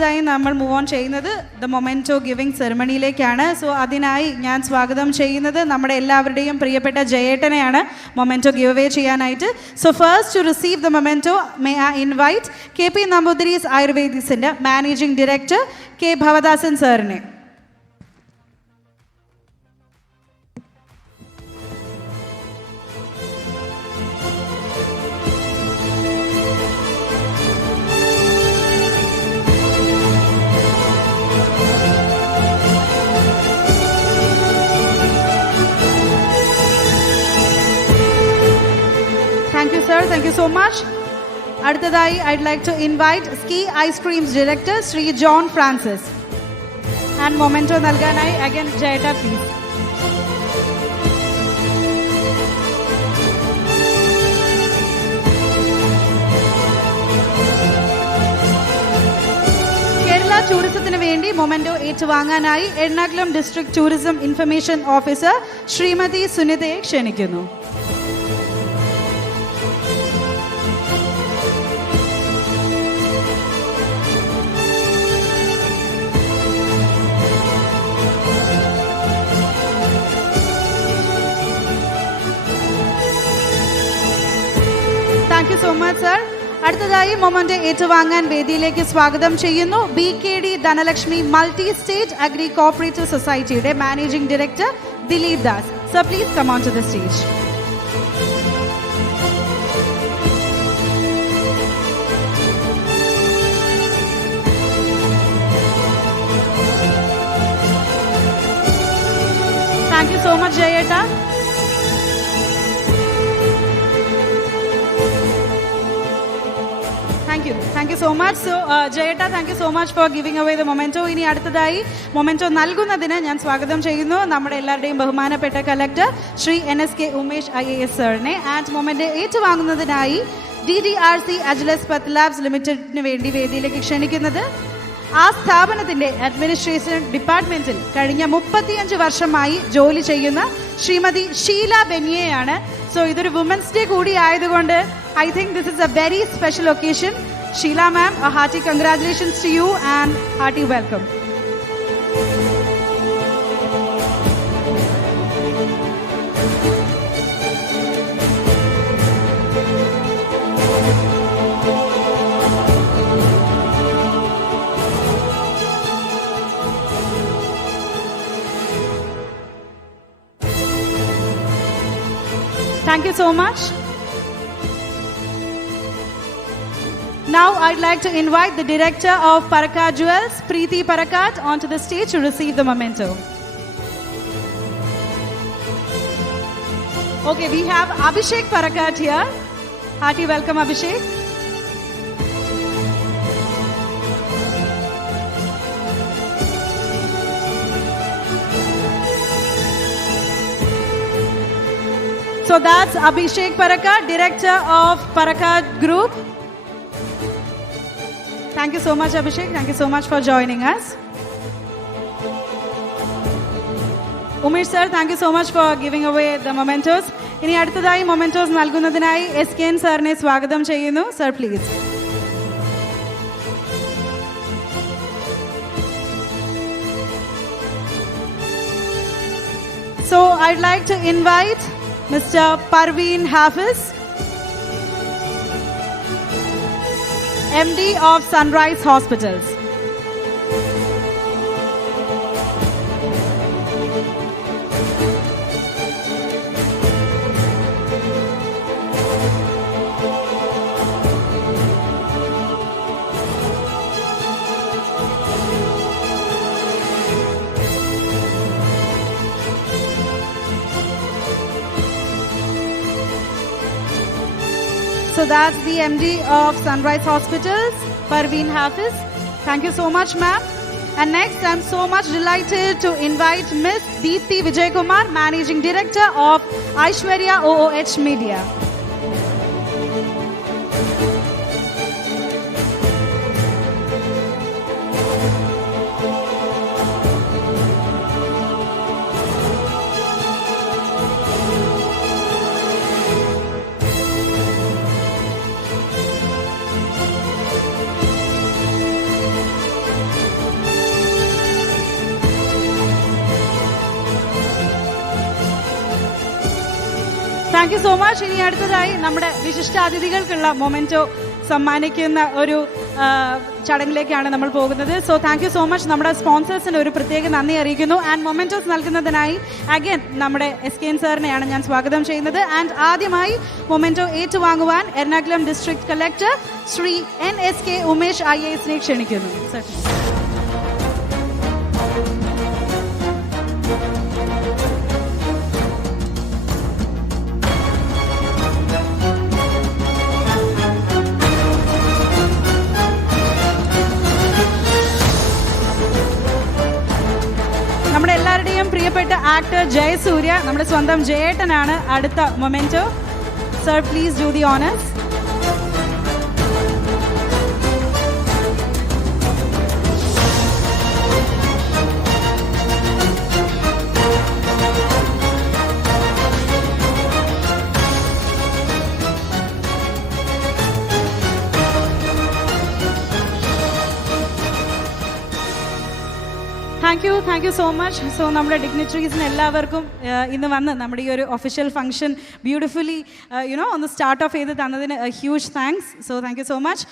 അടുത്തതായി നമ്മൾ move on ചെയ്യുന്നത് ദ മൊമെൻറ്റോ ഗിവിംഗ് സെറമണിയിലേക്കാണ്. സോ അതിനായി ഞാൻ സ്വാഗതം ചെയ്യുന്നത് നമ്മുടെ എല്ലാവരുടെയും പ്രിയപ്പെട്ട ജയേട്ടനെയാണ് മൊമെൻറ്റോ ഗിവ് അവേ ചെയ്യാനായിട്ട്. So first to receive the memento may I invite KP Namboodiris ആയുർവേദിക്സിൻ്റെ മാനേജിംഗ് ഡയറക്ടർ K ഭവദാസൻ സാറിനെ. Thank you, sir. Thank you so much. അടുത്തതായി I'd like to invite Ski Ice Creams Director Sri John Francis. And Momento നൽകാനായി again Jayata please. Kerala ടൂറിസത്തിന് വേണ്ടി മൊമെന്റോ ഏറ്റുവാങ്ങാനായി Ernakulam district tourism information officer Shrimati സുനിതയെ ക്ഷണിക്കുന്നു. Thank you so much sir. അടുത്തതായി മൊമെന്റോ ഏറ്റുവാങ്ങാൻ വേദിയിലേക്ക് സ്വാഗതം ചെയ്യുന്നു BKD Dhanlaxmi multi state agri cooperative സൊസൈറ്റിയുടെ managing director Dileep Das. Sir please come on to the stage. Thank you so much ജയേട്ട. Thank you so much. So Jayata, thank you so much for giving away the memento. ഇനി അടുത്തതായി മൊമെന്റോ നൽകുന്നതിന് ഞാൻ സ്വാഗതം ചെയ്യുന്നു നമ്മുടെ എല്ലാവരുടെയും ബഹുമാനപ്പെട്ട കളക്ടർ ശ്രീ NSK ഉമേഷ് IAS സാറിനെ. ആൻഡ് മൊമെന്റോ ഏറ്റുവാങ്ങുന്നതിനായി DDRC അജ്ലസ് പത്ത് ലാബ്സ് ലിമിറ്റഡിന് വേണ്ടി വേദിയിലേക്ക് ക്ഷണിക്കുന്നത് ആ സ്ഥാപനത്തിന്റെ അഡ്മിനിസ്ട്രേഷൻ ഡിപ്പാർട്ട്മെന്റിൽ കഴിഞ്ഞ 35 വർഷമായി ജോലി ചെയ്യുന്ന ശ്രീമതി ഷീല ബെനിയെയാണ്. സോ ഇതൊരു വുമൻസ് ഡേ കൂടി ആയതുകൊണ്ട് I think this is a very special occasion. Sheila ma'am, a hearty congratulations to you and hearty welcome. Thank you so much. Now I'd like to invite the director of Parakat Jewels, Preeti Parakat, onto the stage to receive the memento. Okay, we have Abhishek Parakat here. Hearty welcome, Abhishek. So that's Abhishek Parakat, director of Parakat Group. Thank you so much, Abhishek. Thank you so much for joining us. Umesh sir, thank you so much for giving away the mementos. ഇനി അടുത്തതായി മൊമെന്റോസ് നൽകുന്നതിനായി SKN സാറിനെ സ്വാഗതം ചെയ്യുന്നു. Sir please. So I'd like to invite Mr. Parveen Hafiz, MD of Sunrise Hospitals. So that's the MD of Sunrise Hospitals, Parveen Hafiz. Thank you so much, ma'am. And next, I'm so much delighted to invite Miss Deepthi Vijay Kumar, Managing Director of Aishwarya OOH Media. Thank you so much. ഇനി അടുത്തതായി നമ്മുടെ വിശിഷ്ടാതിഥികൾക്കുള്ള മൊമെന്റോ സമ്മാനിക്കുന്ന ഒരു ചടങ്ങിലേക്കാണ് നമ്മൾ പോകുന്നത്. So thank you so much. നമ്മുടെ സ്പോൺസേഴ്സിന് ഒരു പ്രത്യേക നന്ദി അറിയിക്കുന്നു. ആൻഡ് മൊമെന്റോസ് നൽകുന്നതിനായി അഗൈൻ നമ്മുടെ SKN സാറിനെയാണ് ഞാൻ സ്വാഗതം ചെയ്യുന്നത്. ആൻഡ് ആദ്യമായി മൊമെന്റോ ഏറ്റുവാങ്ങുവാൻ Ernakulam district collector Shri NSK Umesh IAS ക്ഷണിക്കുന്നു. സർ നമ്മുടെ എല്ലാവരുടെയും പ്രിയപ്പെട്ട ആക്ടർ ജയസൂര്യ, നമ്മുടെ സ്വന്തം ജയേട്ടനാണ് അടുത്ത memento. Sir please do the honours. Thank you so much. So നമ്മുടെ ഡിഗ്നിറ്ററീസിന് എല്ലാവർക്കും ഇന്ന് വന്ന് നമ്മുടെ ഈ ഒരു ഒഫീഷ്യൽ ഫംഗ്ഷൻ ബ്യൂട്ടിഫുള്ളി ഒന്ന് സ്റ്റാർട്ട് ഓഫ് ചെയ്ത് തന്നതിന് huge thanks. So thank you so much.